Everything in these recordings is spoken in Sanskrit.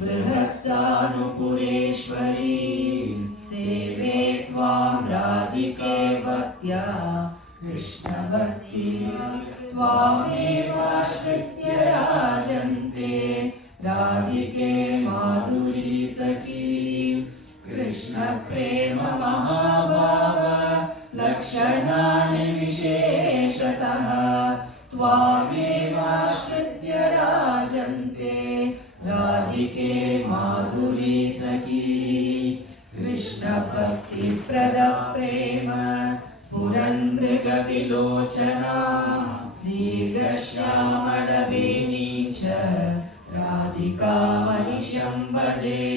बृहत्सानुपुरेश्वरी सेवे त्वां राधिके भक्त्या कृष्णभक्ति त्वामेवाश्रित्य राजन्ते राधिके माधुरी सखी कृष्णप्रेम महाभाव लक्षणानि विशेषतः त्वामेवाश्रित्य राजन्ते राधिके माधुरी सखी कृष्णभक्तिप्रदप्रेम स्फुरन् मृगविलोचना दीर्घश्यामलवेणीं च राधिकामनिशं भजे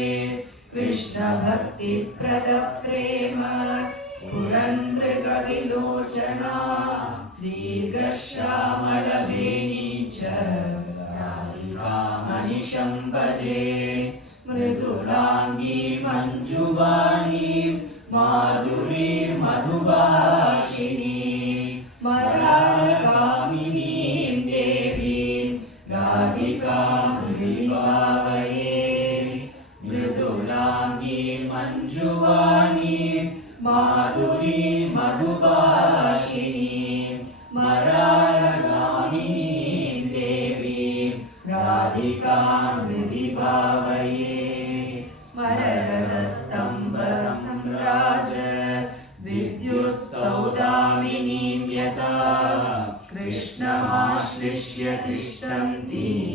कृष्णभक्तिप्रदप्रेम स्फुरन् मृगविलोचना दीर्घश्यामलवेणीं च राधिकामनिशं भजे मृदुलाङ्गी मञ्जुवाणी माधुरी मधुभाषिणी मराळकामिनीं देवीं राधिकां हृदि भावये मृदुलाङ्गी मञ्जुवाणी माधुरी मधुभाषिणी मराळकामिनीं देवीं राधिकां हृदि भावये मरकतस्तम्भसम्राज विद्युत्सौदामिनीं यथा कृष्णमाश्लिष्य तिष्ठन्तीं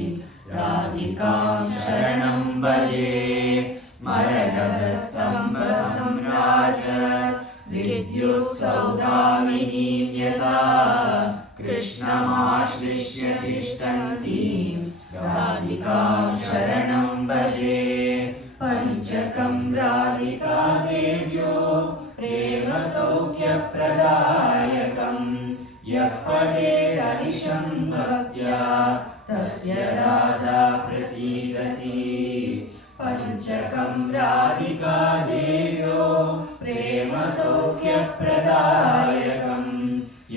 राधिकां शरणं भजे मरकतस्तम्भसम्राज विद्युत्सौदामिनीं यथा कृष्णमाश्लिष्य तिष्ठन्तीं राधिकां शरणं भजे पञ्चकं राधिका देव्यो प्रेम सौख्यप्रदायकं यः पठेदनिशं भक्त्या तस्य राधा प्रसीदति पञ्चकं राधिका देव्यो प्रेम सौख्यप्रदायकं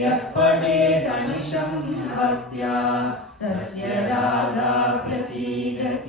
यः पठेदनिशं भक्त्या तस्य राधा प्रसीदति।